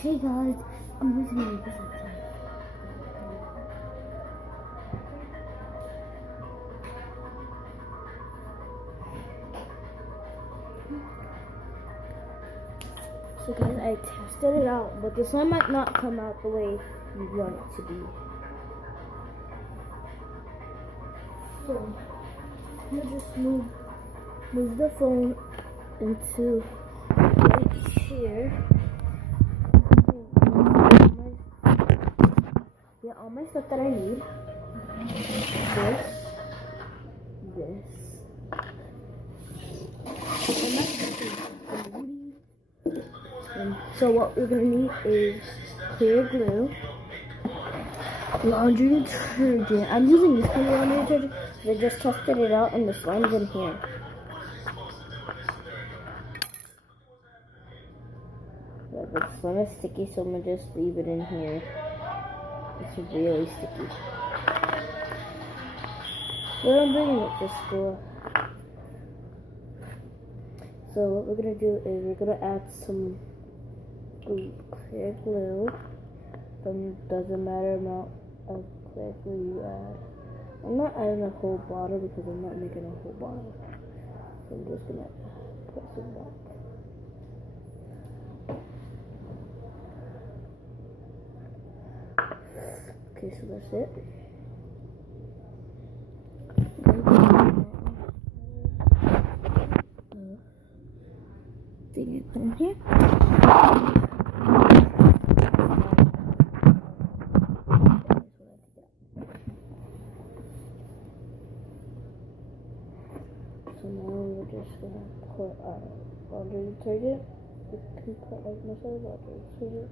Hey guys, I'm just gonna make this outside. So guys, I tested it out, but this one might not come out the way you want it to be. So, you just move the phone into right here. Yeah, all my stuff that I need. This. And so what we're gonna need is clear glue, laundry detergent. I'm using this kind of laundry detergent because I just tested it out and the slime's in here. Yeah, the slime is sticky, so I'm gonna just leave it in here. It's really sticky. But I'm bringing it to school. So what we're gonna do is we're gonna add some clear glue. Doesn't matter amount of clear glue you add. I'm not adding a whole bottle because I'm not making a whole bottle. So I'm just gonna put some back. Okay, so that's it. Thing I put in here. So now we're just gonna put our laundry detergent. We can put like most of the laundry detergent.